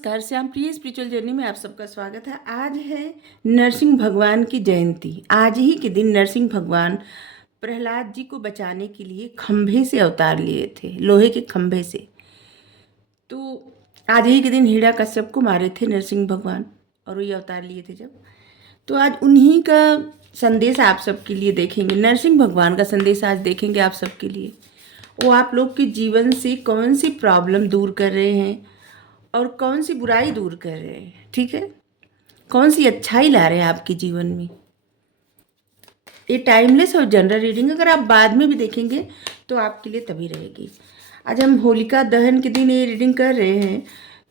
नमस्कार, श्याम प्रिय spiritual journey में आप सबका स्वागत है। आज है नरसिंह भगवान की जयंती। आज ही के दिन नरसिंह भगवान प्रहलाद जी को बचाने के लिए खंभे से अवतार लिए थे, लोहे के खंभे से। तो आज ही के दिन हिरण्यकश्यप को मारे थे नरसिंह भगवान, और वही अवतार लिए थे जब। तो आज उन्हीं का संदेश आप सबके लिए देखेंगे। नरसिंह भगवान का संदेश आज देखेंगे आप सबके लिए। वो आप लोग के जीवन से कौन सी प्रॉब्लम दूर कर रहे हैं और कौन सी बुराई दूर कर रहे हैं, ठीक है, कौन सी अच्छाई ला रहे हैं आपके जीवन में। ये टाइमलेस और जनरल रीडिंग अगर आप बाद में भी देखेंगे तो आपके लिए तभी रहेगी। आज हम होलिका दहन के दिन ये रीडिंग कर रहे हैं,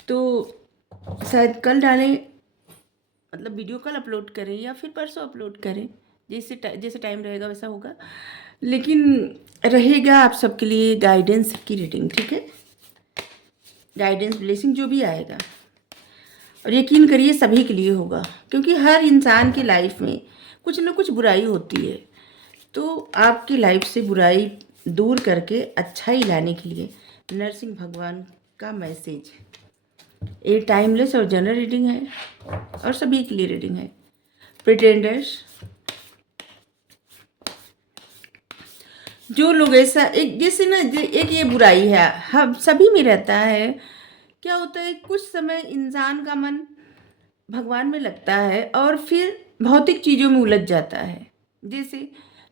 तो शायद कल डालें, मतलब वीडियो कल अपलोड करें या फिर परसों अपलोड करें, जैसे टाइम रहेगा वैसा होगा, लेकिन रहेगा आप सबके लिए गाइडेंस की रीडिंग, ठीक है। गाइडेंस ब्लेसिंग जो भी आएगा, और यकीन करिए सभी के लिए होगा, क्योंकि हर इंसान की लाइफ में कुछ ना कुछ बुराई होती है। तो आपकी लाइफ से बुराई दूर करके अच्छाई लाने के लिए नरसिंह भगवान का मैसेज। ये टाइमलेस और जनरल रीडिंग है और सभी के लिए रीडिंग है। प्रिटेंडर्स, जो लोग ऐसा एक जैसे ना एक ये बुराई है, हम सभी में रहता है। क्या होता है, कुछ समय इंसान का मन भगवान में लगता है और फिर भौतिक चीज़ों में उलझ जाता है, जैसे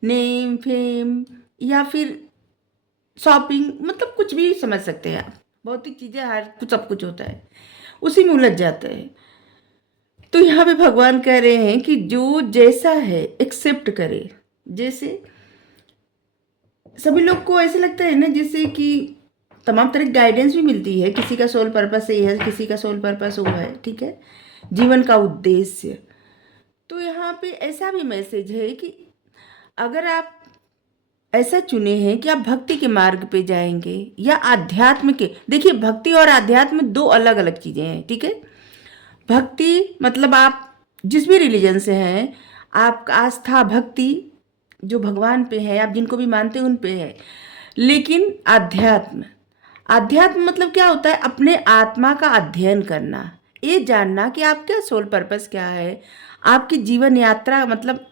नेम फेम या फिर शॉपिंग, मतलब कुछ भी समझ सकते हैं आप। भौतिक चीज़ें हर कुछ, सब कुछ होता है, उसी में उलझ जाता है। तो यहाँ पे भगवान कह रहे हैं कि जो जैसा है एक्सेप्ट करे। जैसे सभी लोग को ऐसे लगता है ना, जैसे कि तमाम तरह की गाइडेंस भी मिलती है। किसी का सोल पर्पस ये है, किसी का सोल पर्पस वो है, ठीक है, जीवन का उद्देश्य। तो यहाँ पे ऐसा भी मैसेज है कि अगर आप ऐसा चुने हैं कि आप भक्ति के मार्ग पे जाएंगे या आध्यात्म के, देखिए भक्ति और आध्यात्म दो अलग अलग चीज़ें हैं, ठीक है। भक्ति मतलब आप जिस भी रिलीजन से हैं, आपका आस्था भक्ति जो भगवान पे है, आप जिनको भी मानते हैं उन पे है। लेकिन आध्यात्म, आध्यात्म मतलब क्या होता है, अपने आत्मा का अध्ययन करना, ये जानना कि आपका सोल पर्पस क्या है, आपकी जीवन यात्रा, मतलब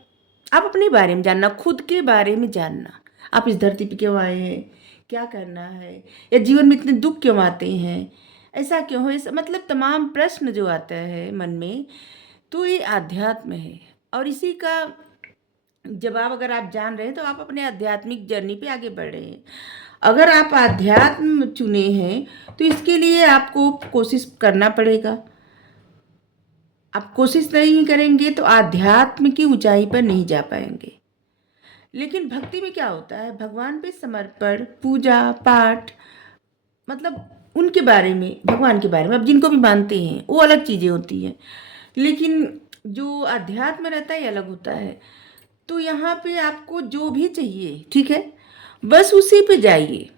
आप अपने बारे में जानना, खुद के बारे में जानना। आप इस धरती पे क्यों आए हैं, क्या करना है, या जीवन में इतने दुख क्यों आते हैं, ऐसा क्यों हो, ऐसा मतलब तमाम प्रश्न जो आता है मन में, तो ये आध्यात्म है। और इसी का जवाब अगर आप जान रहे हैं तो आप अपने आध्यात्मिक जर्नी पे आगे बढ़ रहे हैं। अगर आप आध्यात्म चुने हैं तो इसके लिए आपको कोशिश करना पड़ेगा। आप कोशिश नहीं करेंगे तो आध्यात्म की ऊंचाई पर नहीं जा पाएंगे। लेकिन भक्ति में क्या होता है, भगवान पे समर्पण, पूजा पाठ, मतलब उनके बारे में, भगवान के बारे में आप जिनको भी मानते हैं वो अलग चीज़ें होती हैं, लेकिन जो अध्यात्म रहता है अलग होता है। तो यहाँ पे आपको जो भी चाहिए, ठीक है, बस उसी पे जाइए,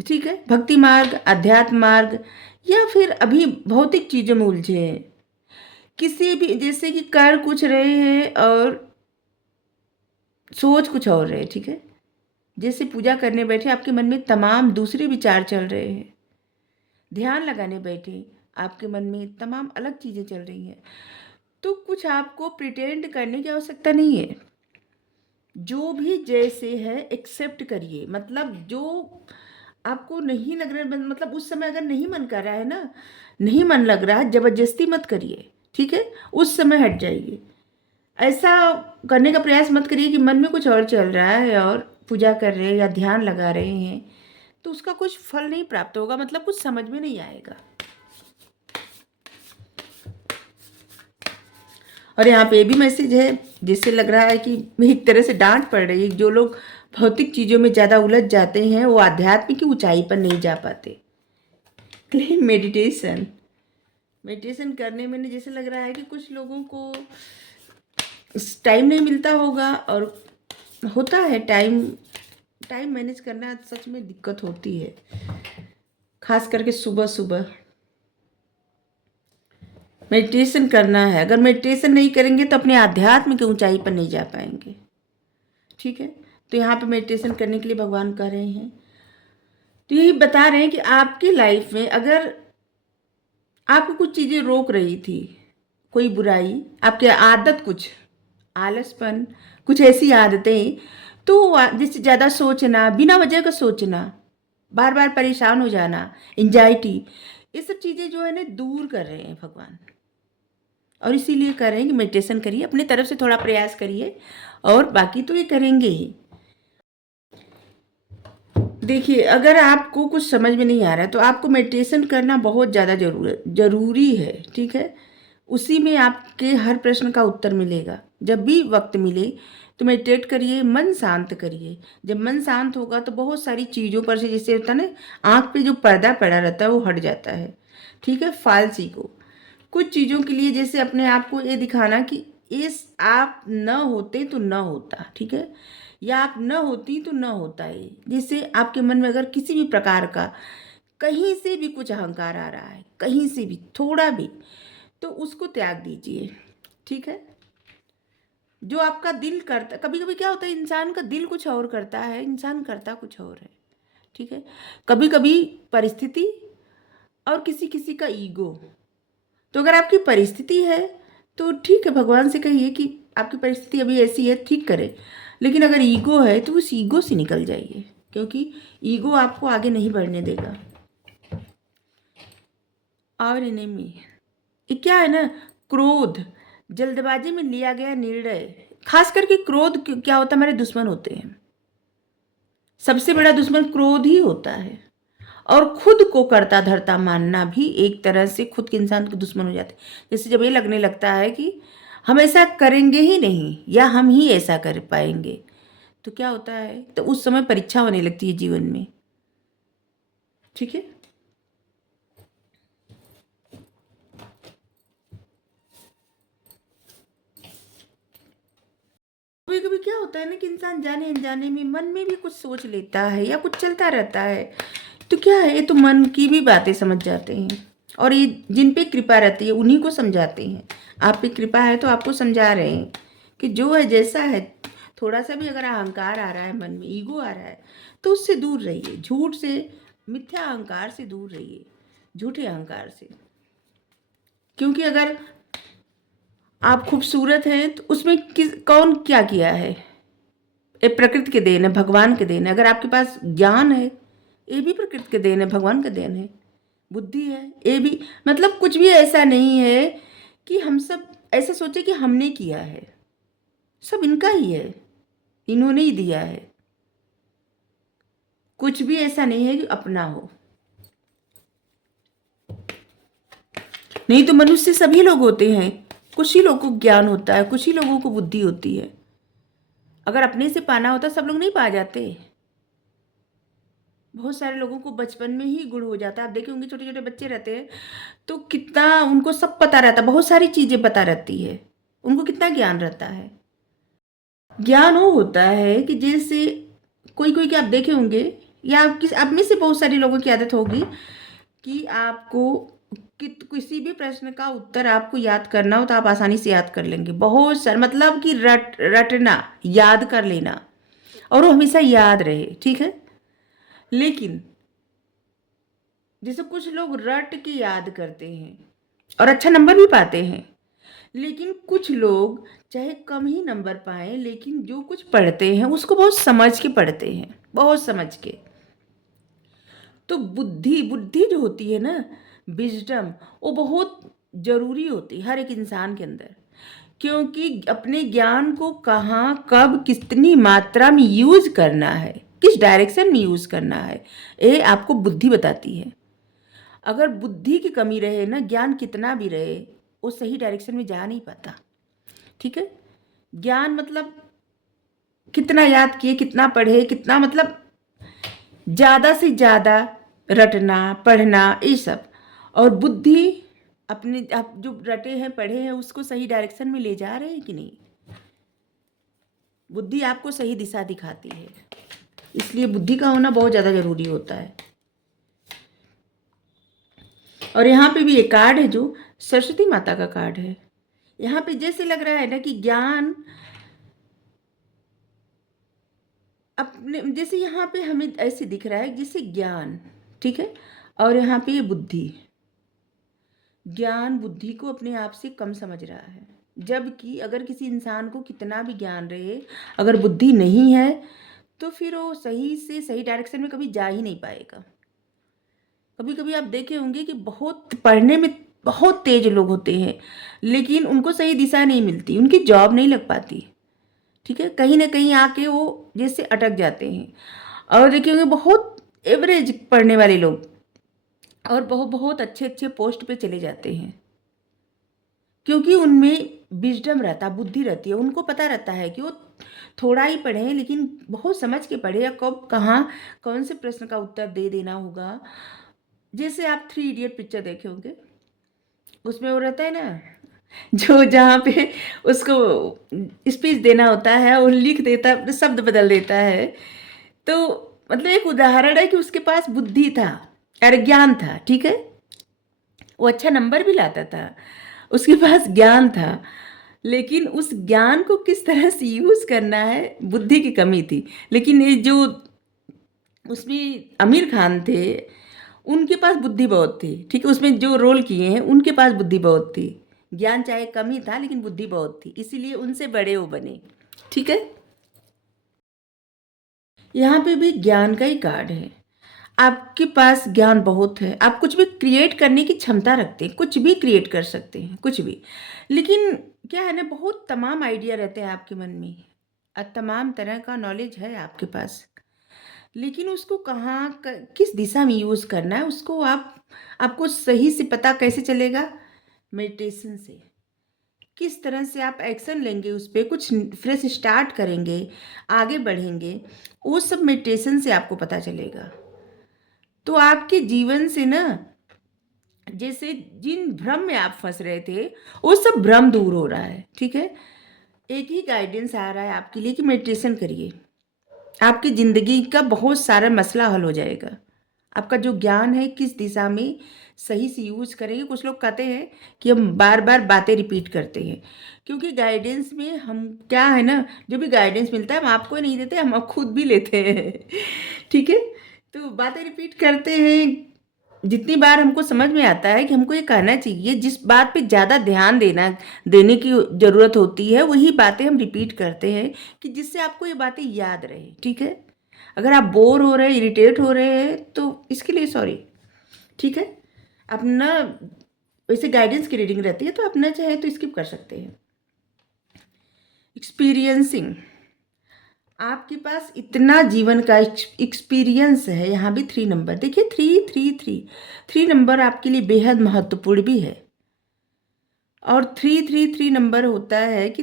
ठीक है। भक्ति मार्ग, अध्यात्म मार्ग, या फिर अभी भौतिक चीज़ों में उलझे हैं, किसी भी, जैसे कि कर कुछ रहे हैं और सोच कुछ और रहे, ठीक है। जैसे पूजा करने बैठे आपके मन में तमाम दूसरे विचार चल रहे हैं, ध्यान लगाने बैठे आपके मन में तमाम अलग चीज़ें चल रही हैं, तो कुछ आपको प्रिटेंड करने की आवश्यकता नहीं है। जो भी जैसे है एक्सेप्ट करिए। मतलब जो आपको नहीं लग रहा है, मतलब उस समय अगर नहीं मन कर रहा है ना, नहीं मन लग रहा है, जबरदस्ती मत करिए, ठीक है, उस समय हट जाइए। ऐसा करने का प्रयास मत करिए कि मन में कुछ और चल रहा है और पूजा कर रहे हैं या ध्यान लगा रहे हैं तो उसका कुछ फल नहीं प्राप्त होगा, मतलब कुछ समझ में नहीं आएगा। और यहाँ पे भी मैसेज है, जिससे लग रहा है कि एक तरह से डांट पड़ रही है। जो लोग भौतिक चीज़ों में ज़्यादा उलझ जाते हैं वो आध्यात्मिक की ऊंचाई पर नहीं जा पाते। मेडिटेशन, मेडिटेशन करने में जैसे लग रहा है कि कुछ लोगों को टाइम नहीं मिलता होगा, और होता है टाइम मैनेज करना सच में दिक्कत होती है, खास करके सुबह सुबह मेडिटेशन करना है। अगर मेडिटेशन नहीं करेंगे तो अपने आध्यात्म की ऊंचाई पर नहीं जा पाएंगे, ठीक है। तो यहाँ पे मेडिटेशन करने के लिए भगवान कह रहे हैं, तो यही बता रहे हैं कि आपकी लाइफ में अगर आपको कुछ चीज़ें रोक रही थी, कोई बुराई, आपकी आदत कुछ, आलसपन, कुछ ऐसी आदतें, तो जैसे ज़्यादा सोचना, बिना वजह का सोचना, बार बार परेशान हो जाना, एंजाइटी, ये सब चीज़ें जो है ना दूर कर रहे हैं भगवान। और इसीलिए कर रहे हैं कि मेडिटेशन करिए, अपनी तरफ से थोड़ा प्रयास करिए, और बाकी तो ये करेंगे ही। देखिए, अगर आपको कुछ समझ में नहीं आ रहा है तो आपको मेडिटेशन करना बहुत ज़्यादा ज़रूरी है, ठीक है। उसी में आपके हर प्रश्न का उत्तर मिलेगा। जब भी वक्त मिले तो मेडिटेट करिए, मन शांत करिए। जब मन शांत होगा तो बहुत सारी चीज़ों पर से, जैसे होता है ना, आँख पे जो पर्दा पड़ा रहता है वो हट जाता है, ठीक है। फालसी को कुछ चीज़ों के लिए जैसे अपने आप को ये दिखाना कि इस आप न होते तो न होता, ठीक है, या आप न होती तो न होता है। जैसे आपके मन में अगर किसी भी प्रकार का कहीं से भी कुछ अहंकार आ रहा है, कहीं से भी थोड़ा भी, तो उसको त्याग दीजिए, ठीक है। जो आपका दिल करता, कभी कभी क्या होता है, इंसान का दिल कुछ और करता है, इंसान करता कुछ और है, ठीक है। कभी कभी परिस्थिति और किसी किसी का ईगो। तो अगर आपकी परिस्थिति है तो ठीक है, भगवान से कहिए कि आपकी परिस्थिति अभी ऐसी है, ठीक करे। लेकिन अगर ईगो है तो उस ईगो से निकल जाइए, क्योंकि ईगो आपको आगे नहीं बढ़ने देगा। और एनिमी, ये क्या है ना, क्रोध, जल्दबाजी में लिया गया निर्णय, खास करके क्रोध क्या होता है, हमारे दुश्मन होते हैं। सबसे बड़ा दुश्मन क्रोध ही होता है। और खुद को करता धरता मानना भी एक तरह से खुद के इंसान के दुश्मन हो जाते हैं। जैसे जब ये लगने लगता है कि हम ऐसा करेंगे ही नहीं, या हम ही ऐसा कर पाएंगे, तो क्या होता है, तो उस समय परीक्षा होने लगती है जीवन में, ठीक है। कभी कभी क्या होता है ना कि इंसान जाने अनजाने में मन में भी कुछ सोच लेता है या कुछ चलता रहता है, तो क्या है, ये तो मन की भी बातें समझ जाते हैं। और ये जिन पे कृपा रहती है उन्हीं को समझाते हैं। आप पे कृपा है तो आपको समझा रहे हैं कि जो है जैसा है, थोड़ा सा भी अगर अहंकार आ रहा है, मन में ईगो आ रहा है, तो उससे दूर रहिए। झूठ से, मिथ्या अहंकार से दूर रहिए, झूठे अहंकार से। क्योंकि अगर आप खूबसूरत हैं तो उसमें कौन क्या किया है, ये प्रकृति के देन है, भगवान के देन है। अगर आपके पास ज्ञान है, ये भी प्रकृति के देन है, भगवान का देन है। बुद्धि है, ये भी, मतलब कुछ भी ऐसा नहीं है कि हम सब ऐसे सोचे कि हमने किया है, सब इनका ही है, इन्होंने ही दिया है। कुछ भी ऐसा नहीं है कि अपना हो। नहीं तो मनुष्य सभी लोग होते हैं, कुछ ही लोगों को ज्ञान होता है, कुछ ही लोगों को बुद्धि होती है। अगर अपने से पाना होता सब लोग नहीं पा जाते। बहुत सारे लोगों को बचपन में ही गुण हो जाता है। आप देखे होंगे छोटे छोटे बच्चे रहते हैं तो कितना उनको सब पता रहता है, बहुत सारी चीजें पता रहती है, उनको कितना ज्ञान रहता है। ज्ञान वो होता है कि जैसे कोई कोई के आप देखे होंगे, या आप में से बहुत सारे लोगों की आदत होगी कि आपको किसी भी प्रश्न का उत्तर आपको याद करना हो तो आप आसानी से याद कर लेंगे। बहुत सारे, मतलब कि रटना, याद कर लेना, और वो हमेशा याद रहे, ठीक है। लेकिन जैसे कुछ लोग रट के याद करते हैं और अच्छा नंबर भी पाते हैं, लेकिन कुछ लोग चाहे कम ही नंबर पाए लेकिन जो कुछ पढ़ते हैं उसको बहुत समझ के पढ़ते हैं, बहुत समझ के। तो बुद्धि बुद्धि जो होती है ना, विजडम, वो बहुत जरूरी होती है हर एक इंसान के अंदर। क्योंकि अपने ज्ञान को कहाँ कब कितनी मात्रा में यूज करना है, किस डायरेक्शन में यूज करना है, ये आपको बुद्धि बताती है। अगर बुद्धि की कमी रहे ना, ज्ञान कितना भी रहे, वो सही डायरेक्शन में जा नहीं पाता, ठीक है। ज्ञान मतलब कितना याद किए, कितना पढ़े, कितना, मतलब ज़्यादा से ज़्यादा रटना, पढ़ना, ये सब। और बुद्धि, अपने आप जो रटे हैं पढ़े हैं उसको सही डायरेक्शन में ले जा रहे हैं कि नहीं। बुद्धि आपको सही दिशा दिखाती है, इसलिए बुद्धि का होना बहुत ज़्यादा ज़रूरी होता है। और यहाँ पे भी एक कार्ड है जो सरस्वती माता का कार्ड है। यहाँ पे जैसे लग रहा है ना कि ज्ञान अपने, जैसे यहाँ पे हमें ऐसे दिख रहा है जैसे ज्ञान, ठीक है, और यहाँ पे ये बुद्धि, ज्ञान बुद्धि को अपने आप से कम समझ रहा है। जबकि अगर किसी इंसान को कितना भी ज्ञान रहे, अगर बुद्धि नहीं है तो फिर वो सही से सही डायरेक्शन में कभी जा ही नहीं पाएगा। कभी कभी आप देखे होंगे कि बहुत पढ़ने में बहुत तेज लोग होते हैं, लेकिन उनको सही दिशा नहीं मिलती, उनकी जॉब नहीं लग पाती। ठीक है, कहीं ना कहीं आके वो जैसे अटक जाते हैं। और देखे होंगे बहुत एवरेज पढ़ने वाले लोग और बहुत बहुत अच्छे अच्छे पोस्ट पे चले जाते हैं, क्योंकि उनमें विजडम रहता, बुद्धि रहती है। उनको पता रहता है कि वो थोड़ा ही पढ़े लेकिन बहुत समझ के पढ़े, या कब कहाँ कौन से प्रश्न का उत्तर दे देना होगा। जैसे आप थ्री इडियट पिक्चर देखे होंगे, उसमें वो रहता है ना, जो जहाँ पे उसको स्पीच देना होता है वो लिख देता है, अपने शब्द बदल देता है। तो मतलब एक उदाहरण है कि उसके पास बुद्धि था और ज्ञान था। ठीक है, वो अच्छा नंबर भी लाता था, उसके पास ज्ञान था, लेकिन उस ज्ञान को किस तरह से यूज करना है, बुद्धि की कमी थी। लेकिन ये जो उसमें आमिर खान थे, उनके पास बुद्धि बहुत थी। ठीक है, उसमें जो रोल किए हैं उनके पास बुद्धि बहुत थी। ज्ञान चाहे कम ही था लेकिन बुद्धि बहुत थी, इसीलिए उनसे बड़े वो बने। ठीक है, यहाँ पे भी ज्ञान का ही कार्ड है। आपके पास ज्ञान बहुत है, आप कुछ भी क्रिएट करने की क्षमता रखते हैं, कुछ भी क्रिएट कर सकते हैं, कुछ भी। लेकिन क्या है ना, बहुत तमाम आइडिया रहते हैं आपके मन में, तमाम तरह का नॉलेज है आपके पास, लेकिन उसको किस दिशा में यूज़ करना है, उसको आपको सही से पता कैसे चलेगा? मेडिटेशन से। किस तरह से आप एक्शन लेंगे, उस पर कुछ फ्रेश स्टार्ट करेंगे, आगे बढ़ेंगे, वो सब मेडिटेशन से आपको पता चलेगा। तो आपके जीवन से ना, जैसे जिन भ्रम में आप फंस रहे थे, वो सब भ्रम दूर हो रहा है। ठीक है, एक ही गाइडेंस आ रहा है आपके लिए कि मेडिटेशन करिए, आपकी ज़िंदगी का बहुत सारा मसला हल हो जाएगा। आपका जो ज्ञान है किस दिशा में सही से यूज़ करेंगे। कुछ लोग कहते हैं कि हम बार बार बातें रिपीट करते हैं, क्योंकि गाइडेंस में हम क्या है ना, जो भी गाइडेंस मिलता है हम आपको नहीं देते, हम खुद भी लेते हैं। ठीक है, तो बातें रिपीट करते हैं। जितनी बार हमको समझ में आता है कि हमको ये कहना चाहिए, जिस बात पे ज़्यादा ध्यान देने की ज़रूरत होती है, वही बातें हम रिपीट करते हैं कि जिससे आपको ये बातें याद रहे। ठीक है, अगर आप बोर हो रहे हैं, इरिटेट हो रहे हैं, तो इसके लिए सॉरी। ठीक है, अपना वैसे गाइडेंस की रीडिंग रहती है तो अपना चाहे तो स्किप कर सकते हैं। एक्सपीरियंसिंग, आपके पास इतना जीवन का एक्सपीरियंस है। यहाँ भी 3 नंबर देखिए, 3 नंबर आपके लिए बेहद महत्वपूर्ण भी है। और 3 नंबर होता है कि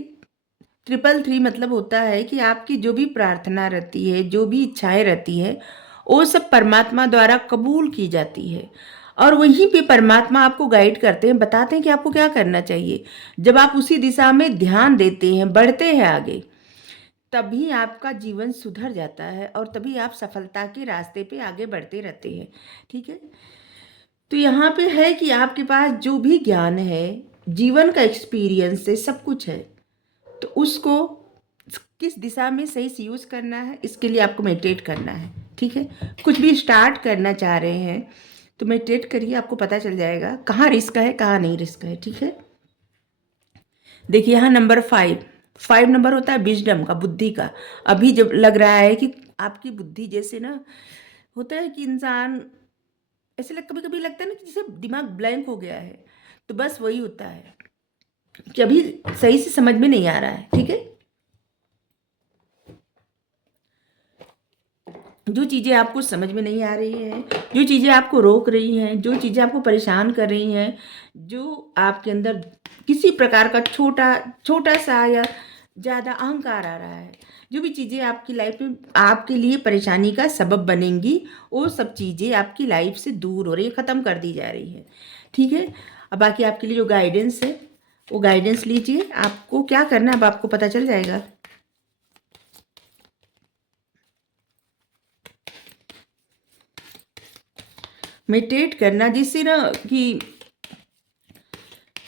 333 मतलब होता है कि आपकी जो भी प्रार्थना रहती है, जो भी इच्छाएं रहती है, वो सब परमात्मा द्वारा कबूल की जाती है। और वहीं पे परमात्मा आपको गाइड करते हैं, बताते हैं कि आपको क्या करना चाहिए। जब आप उसी दिशा में ध्यान देते हैं, बढ़ते हैं आगे, तभी आपका जीवन सुधर जाता है और तभी आप सफलता के रास्ते पे आगे बढ़ते रहते हैं। ठीक है, तो यहाँ पे है कि आपके पास जो भी ज्ञान है, जीवन का एक्सपीरियंस है, सब कुछ है, तो उसको किस दिशा में सही से यूज़ करना है, इसके लिए आपको मेडिटेट करना है। ठीक है, कुछ भी स्टार्ट करना चाह रहे हैं तो मेडिटेट करिए, आपको पता चल जाएगा कहाँ रिस्क है कहाँ नहीं रिस्क है। ठीक है, देखिए यहाँ नंबर 5 नंबर होता है विजडम का, बुद्धि का। अभी जब लग रहा है कि आपकी बुद्धि, जैसे ना होता है कि इंसान ऐसे कभी कभी लगता है ना कि जैसे दिमाग ब्लैंक हो गया है, तो बस वही होता है कि अभी सही से समझ में नहीं आ रहा है। ठीक है, जो चीज़ें आपको समझ में नहीं आ रही हैं, जो चीज़ें आपको रोक रही हैं, जो चीज़ें आपको परेशान कर रही हैं, जो आपके अंदर किसी प्रकार का छोटा छोटा सा या ज़्यादा अहंकार आ रहा है, जो भी चीज़ें आपकी लाइफ में आपके लिए परेशानी का सबब बनेंगी, वो सब चीज़ें आपकी लाइफ से दूर हो रही है, ख़त्म कर दी जा रही है। ठीक है, अब बाकी आपके लिए जो गाइडेंस है वो गाइडेंस लीजिए, आपको क्या करना है अब आपको पता चल जाएगा। मेडिटेट करना, जिससे ना कि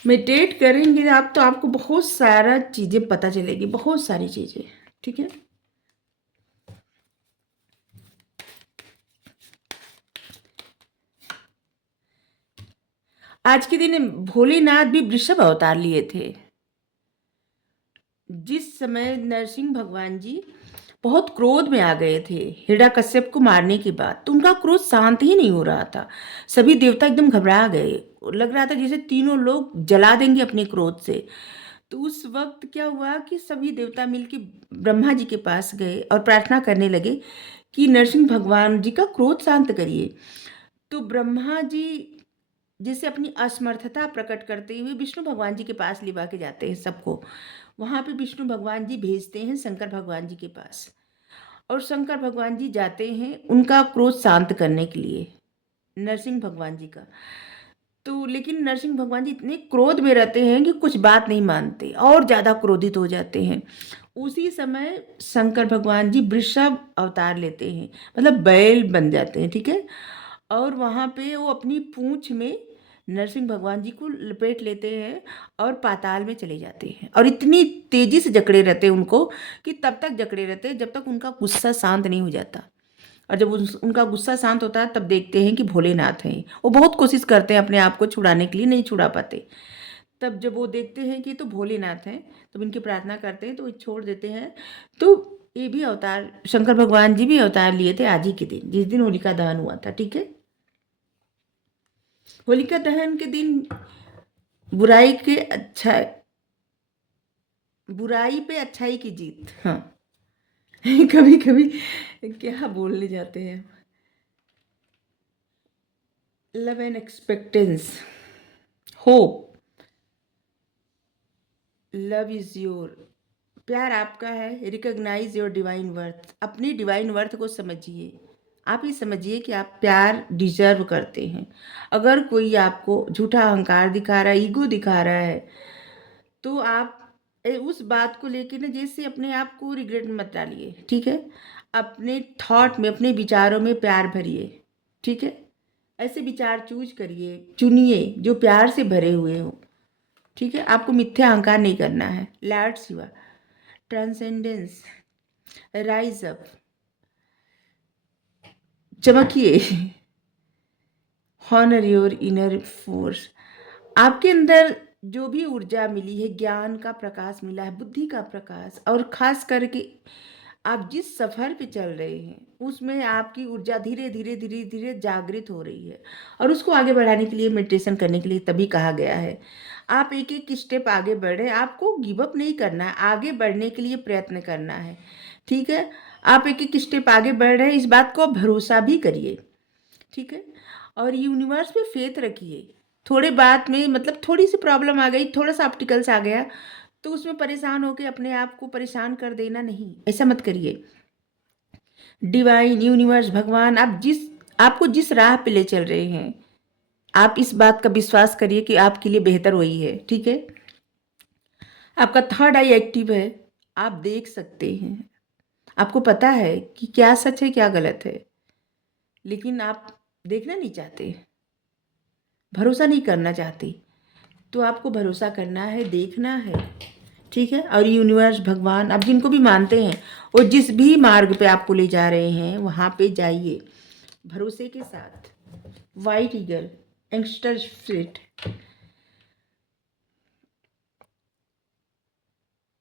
मेडिटेट करेंगे आप तो आपको बहुत सारा चीज़ें पता चलेगी, बहुत सारी चीज़ें। ठीक है, आज के दिन भोलेनाथ भी वृषभ अवतार लिए थे। जिस समय नरसिंह भगवान जी बहुत क्रोध में आ गए थे हिरण्यकश्यप को मारने के बाद, तो उनका क्रोध शांत ही नहीं हो रहा था। सभी देवता एकदम घबरा गए, लग रहा था जैसे तीनों लोग जला देंगे अपने क्रोध से। तो उस वक्त क्या हुआ कि सभी देवता मिलके ब्रह्मा जी के पास गए और प्रार्थना करने लगे कि नरसिंह भगवान जी का क्रोध शांत करिए। तो ब्रह्मा जी जैसे अपनी असमर्थता प्रकट करते हुए विष्णु भगवान जी के पास लिवा के जाते हैं सबको। वहाँ पे विष्णु भगवान जी भेजते हैं शंकर भगवान जी के पास, और शंकर भगवान जी जाते हैं उनका क्रोध शांत करने के लिए, नरसिंह भगवान जी का। तो लेकिन नरसिंह भगवान जी इतने क्रोध में रहते हैं कि कुछ बात नहीं मानते और ज़्यादा क्रोधित हो जाते हैं। उसी समय शंकर भगवान जी वृषभ अवतार लेते हैं, मतलब बैल बन जाते हैं, ठीक है। और वहाँ पे वो अपनी पूंछ में नरसिंह भगवान जी को लपेट लेते हैं और पाताल में चले जाते हैं, और इतनी तेजी से जकड़े रहते हैं उनको कि तब तक जकड़े रहते हैं जब तक उनका गुस्सा शांत नहीं हो जाता। और जब उनका गुस्सा शांत होता है तब देखते हैं कि भोलेनाथ हैं। वो बहुत कोशिश करते हैं अपने आप को छुड़ाने के लिए, नहीं छुड़ा पाते। तब जब वो देखते हैं कि ये तो भोलेनाथ हैं, तब इनकी प्रार्थना करते हैं तो वो छोड़ देते हैं। तो ये भी अवतार शंकर भगवान जी भी अवतार लिए थे आज ही के दिन, जिस दिन होलिका दहन हुआ था, ठीक है। होलिका दहन के दिन बुराई के अच्छा बुराई पे अच्छाई की जीत, हाँ। कभी कभी क्या बोलने जाते हैं, love and expectance, hope, love is your, प्यार आपका है, रिकॉग्नाइज योर डिवाइन वर्थ, अपनी डिवाइन वर्थ को समझिए। आप ही समझिए कि आप प्यार डिजर्व करते हैं। अगर कोई आपको झूठा अहंकार दिखा रहा है, ईगो दिखा रहा है, तो आप उस बात को लेके ना जैसे अपने आप को रिग्रेट मत डालिए, ठीक है। अपने थॉट में, अपने विचारों में प्यार भरिए, ठीक है। ऐसे विचार चूज करिए, चुनिए जो प्यार से भरे हुए हो, ठीक है। आपको मिथ्या अहंकार नहीं करना है। Lord Shiva, transcendence, rise up, चमकिए, हॉनर योर इनर फोर्स। आपके अंदर जो भी ऊर्जा मिली है, ज्ञान का प्रकाश मिला है, बुद्धि का प्रकाश, और खास करके आप जिस सफ़र पे चल रहे हैं उसमें आपकी ऊर्जा धीरे धीरे धीरे धीरे जागृत हो रही है, और उसको आगे बढ़ाने के लिए मेडिटेशन करने के लिए तभी कहा गया है। आप एक एक स्टेप आगे बढ़े, आपको गिव अप नहीं करना है, आगे बढ़ने के लिए प्रयत्न करना है, ठीक है। आप एक एक स्टेप आगे बढ़ रहे हैं, इस बात को भरोसा भी करिए, ठीक है। और यूनिवर्स पे फेथ रखिए। थोड़े बात में मतलब थोड़ी सी प्रॉब्लम आ गई, थोड़ा सा ऑब्स्टिकल्स आ गया, तो उसमें परेशान होकर अपने आप को परेशान कर देना नहीं, ऐसा मत करिए। डिवाइन, यूनिवर्स, भगवान, आपको जिस राह पे ले चल रहे हैं, आप इस बात का विश्वास करिए कि आपके लिए बेहतर वही है, ठीक है। आपका थर्ड आई एक्टिव है, आप देख सकते हैं, आपको पता है कि क्या सच है क्या गलत है, लेकिन आप देखना नहीं चाहते, भरोसा नहीं करना चाहते। तो आपको भरोसा करना है, देखना है, ठीक है। और यूनिवर्स, भगवान, आप जिनको भी मानते हैं, वो जिस भी मार्ग पे आपको ले जा रहे हैं वहाँ पे जाइए भरोसे के साथ। वाइट ईगल, यंगस्टर स्पिरिट,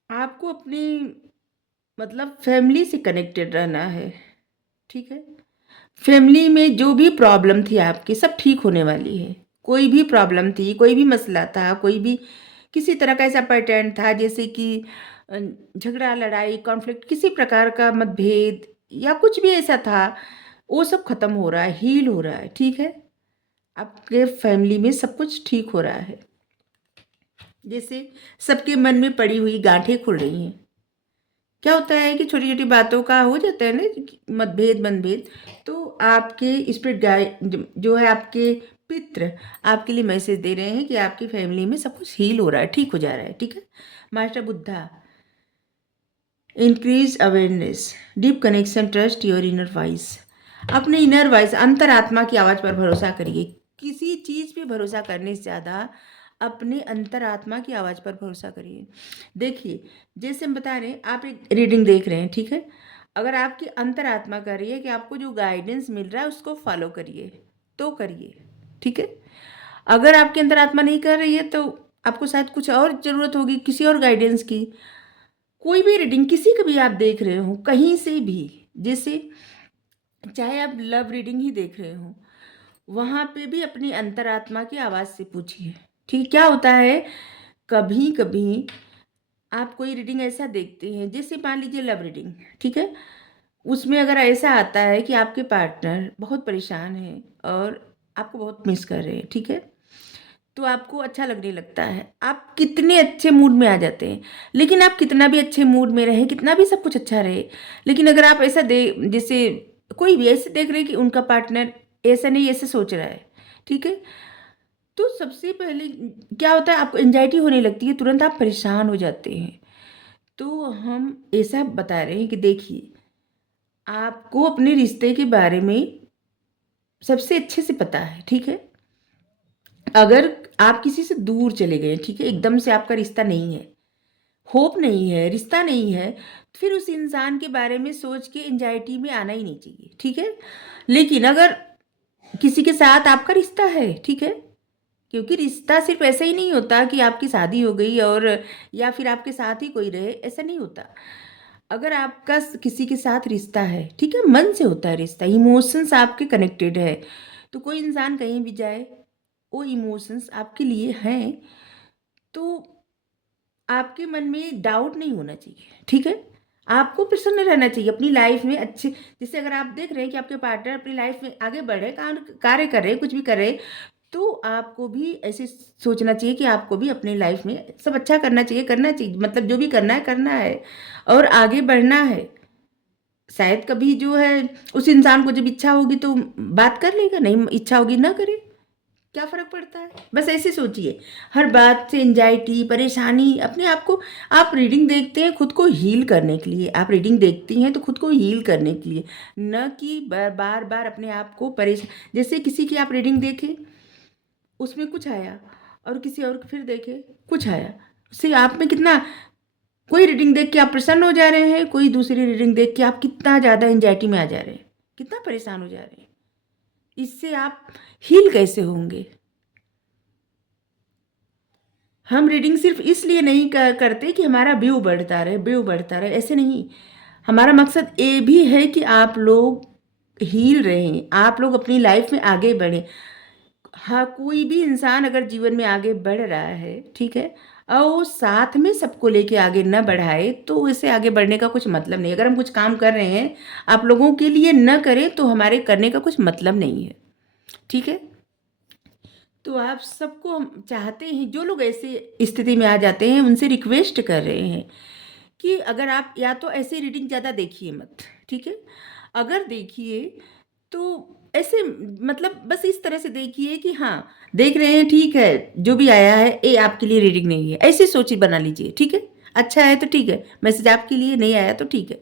आपको अपनी मतलब फैमिली से कनेक्टेड रहना है, ठीक है। फैमिली में जो भी प्रॉब्लम थी आपकी सब ठीक होने वाली है। कोई भी प्रॉब्लम थी, कोई भी मसला था, कोई भी किसी तरह का ऐसा पैटर्न था जैसे कि झगड़ा, लड़ाई, कॉन्फ्लिक्ट, किसी प्रकार का मतभेद या कुछ भी ऐसा था, वो सब खत्म हो रहा है, हील हो रहा है, ठीक है। आपके फैमिली में सब कुछ ठीक हो रहा है। जैसे सबके मन में पड़ी हुई गांठें खुल रही हैं। क्या होता है कि छोटी छोटी बातों का हो जाता है ना मतभेद मनभेद, तो आपके स्पिरिट गाइड जो है, आपके पित्र आपके लिए मैसेज दे रहे हैं कि आपकी फैमिली में सब कुछ हील हो रहा है, ठीक हो जा रहा है, ठीक है। Master Buddha, increase awareness, deep connection, trust your inner voice. अपने इनर वॉइस, अंतरात्मा की आवाज़ पर भरोसा करिए। किसी चीज़ पे भरोसा करने से ज़्यादा अपने अंतरात्मा की आवाज़ पर भरोसा करिए। देखिए, जैसे हम बता रहे हैं, आप एक रीडिंग देख रहे हैं, ठीक है। अगर आपकी अंतरात्मा कर रही है कि आपको जो गाइडेंस मिल रहा है उसको फॉलो करिए, तो करिए, ठीक है। अगर आपके अंदर आत्मा नहीं कर रही है तो आपको शायद कुछ और ज़रूरत होगी, किसी और गाइडेंस की। कोई भी रीडिंग किसी का भी आप देख रहे हो कहीं से भी, जैसे चाहे आप लव रीडिंग ही देख रहे हो, वहाँ पे भी अपनी अंतरात्मा की आवाज़ से पूछिए। ठीक, क्या होता है कभी कभी आप कोई रीडिंग ऐसा देखते हैं, जैसे मान लीजिए लव रीडिंग, ठीक है, उसमें अगर ऐसा आता है कि आपके पार्टनर बहुत परेशान है और आपको बहुत मिस कर रहे हैं, ठीक है, तो आपको अच्छा लगने लगता है, आप कितने अच्छे मूड में आ जाते हैं। लेकिन आप कितना भी अच्छे मूड में रहे, कितना भी सब कुछ अच्छा रहे, लेकिन अगर आप ऐसा दे, जैसे कोई भी ऐसे देख रहे हैं कि उनका पार्टनर ऐसा नहीं ऐसे सोच रहा है, ठीक है, तो सबसे पहले क्या होता है, आपको एंजाइटी होने लगती है, तुरंत आप परेशान हो जाते हैं। तो हम ऐसा बता रहे हैं कि देखिए, आपको अपने रिश्ते के बारे में सबसे अच्छे से पता है, ठीक है। अगर आप किसी से दूर चले गए, ठीक है, एकदम से आपका रिश्ता नहीं है, होप नहीं है, रिश्ता नहीं है, तो फिर उस इंसान के बारे में सोच के एंजाइटी में आना ही नहीं चाहिए, ठीक है। लेकिन अगर किसी के साथ आपका रिश्ता है, ठीक है, क्योंकि रिश्ता सिर्फ ऐसा ही नहीं होता कि आपकी शादी हो गई और या फिर आपके साथ ही कोई रहे, ऐसा नहीं होता। अगर आपका किसी के साथ रिश्ता है, ठीक है, मन से होता है रिश्ता, इमोशंस आपके कनेक्टेड है, तो कोई इंसान कहीं भी जाए, वो इमोशंस आपके लिए हैं, तो आपके मन में डाउट नहीं होना चाहिए, ठीक है। आपको प्रसन्न रहना चाहिए अपनी लाइफ में अच्छे। जैसे अगर आप देख रहे हैं कि आपके पार्टनर अपनी लाइफ में आगे बढ़े, कार्य कर रहे, कुछ भी कर रहे, तो आपको भी ऐसे सोचना चाहिए कि आपको भी अपनी लाइफ में सब अच्छा करना चाहिए, मतलब जो भी करना है और आगे बढ़ना है। शायद कभी जो है उस इंसान को जब इच्छा होगी तो बात कर लेगा, नहीं इच्छा होगी ना करे, क्या फ़र्क पड़ता है? बस ऐसे सोचिए, हर बात से एंजाइटी, परेशानी अपने आप को। आप रीडिंग देखते हैं खुद को हील करने के लिए, आप रीडिंग देखती हैं तो खुद को हील करने के लिए, न कि बार बार अपने आप को परेशान। जैसे किसी की आप रीडिंग देखें, उसमें कुछ आया, और किसी और की फिर देखे कुछ आया, उससे आप में कितना, कोई रीडिंग देख के आप प्रसन्न हो जा रहे हैं, कोई दूसरी रीडिंग देख के आप कितना ज़्यादा एंजाइटी में आ जा रहे हैं, कितना परेशान हो जा रहे हैं। इससे आप हील कैसे होंगे? हम रीडिंग सिर्फ इसलिए नहीं करते कि हमारा व्यू बढ़ता रहे, ऐसे नहीं। हमारा मकसद ये भी है कि आप लोग हील रहें, आप लोग अपनी लाइफ में आगे बढ़ें। हाँ, कोई भी इंसान अगर जीवन में आगे बढ़ रहा है, ठीक है, और वो साथ में सबको लेके आगे न बढ़ाए, तो उसे आगे बढ़ने का कुछ मतलब नहीं। अगर हम कुछ काम कर रहे हैं आप लोगों के लिए न करें, तो हमारे करने का कुछ मतलब नहीं है, ठीक है। तो आप सबको हम चाहते हैं, जो लोग ऐसे स्थिति में आ जाते हैं उनसे रिक्वेस्ट कर रहे हैं कि अगर आप या तो ऐसे रीडिंग ज़्यादा देखिए मत, ठीक है। अगर देखिए तो ऐसे, मतलब बस इस तरह से देखिए कि हाँ, देख रहे हैं ठीक है, जो भी आया है ये आपके लिए रीडिंग नहीं है, ऐसी सोची बना लीजिए, ठीक है। अच्छा है तो ठीक है, मैसेज आपके लिए, नहीं आया तो ठीक है।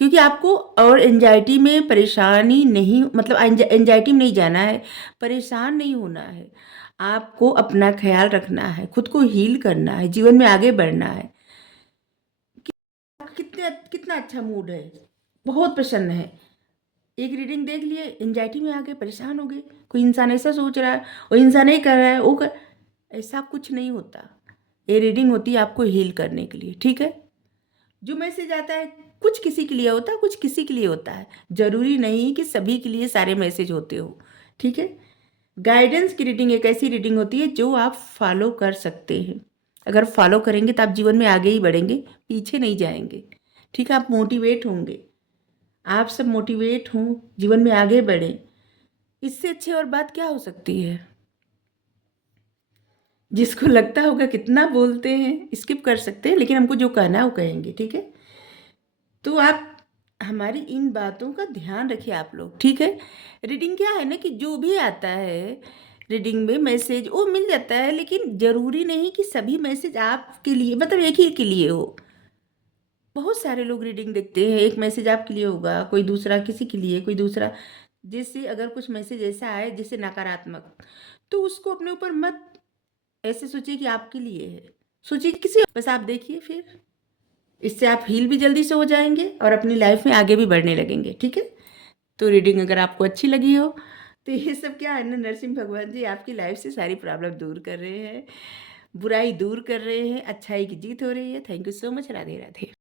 क्योंकि आपको और एंजाइटी में परेशानी नहीं, मतलब एंजाइटी में नहीं जाना है, परेशान नहीं होना है। आपको अपना ख्याल रखना है, खुद को हील करना है, जीवन में आगे बढ़ना है। कितने कितना अच्छा मूड है, बहुत प्रसन्न है, एक रीडिंग देख लिए, एंजाइटी में आ गए, परेशान हो गए, कोई इंसान ऐसा सोच रहा है, वो इंसान नहीं कर रहा है, वो कर, ऐसा कुछ नहीं होता। ये रीडिंग होती है आपको हील करने के लिए, ठीक है। जो मैसेज आता है कुछ किसी के लिए होता है, कुछ किसी के लिए होता है, जरूरी नहीं कि सभी के लिए सारे मैसेज होते हो, ठीक है। गाइडेंस की रीडिंग एक ऐसी रीडिंग होती है जो आप फॉलो कर सकते हैं। अगर फॉलो करेंगे तो आप जीवन में आगे ही बढ़ेंगे, पीछे नहीं जाएंगे, ठीक है। आप मोटिवेट होंगे, आप सब मोटिवेट हों, जीवन में आगे बढ़ें, इससे अच्छी और बात क्या हो सकती है। जिसको लगता होगा कितना बोलते हैं, स्किप कर सकते हैं, लेकिन हमको जो कहना है वो कहेंगे, ठीक है। तो आप हमारी इन बातों का ध्यान रखिए आप लोग, ठीक है। रीडिंग क्या है ना कि जो भी आता है रीडिंग में मैसेज वो मिल जाता है, लेकिन ज़रूरी नहीं कि सभी मैसेज आपके लिए, मतलब एक ही के लिए हो। बहुत सारे लोग रीडिंग देखते हैं, एक मैसेज आपके लिए होगा, कोई दूसरा किसी के लिए, कोई दूसरा। जैसे अगर कुछ मैसेज ऐसा आए जैसे नकारात्मक, तो उसको अपने ऊपर मत ऐसे सोचिए कि आपके लिए है, सोचिए किसी, बस आप देखिए, फिर इससे आप हील भी जल्दी से हो जाएंगे और अपनी लाइफ में आगे भी बढ़ने लगेंगे, ठीक है। तो रीडिंग अगर आपको अच्छी लगी हो तो ये सब क्या है ना, नरसिंह भगवान जी आपकी लाइफ से सारी प्रॉब्लम दूर कर रहे हैं, बुराई दूर कर रहे हैं, अच्छाई की जीत हो रही है। Thank you so much. Radhe Radhe.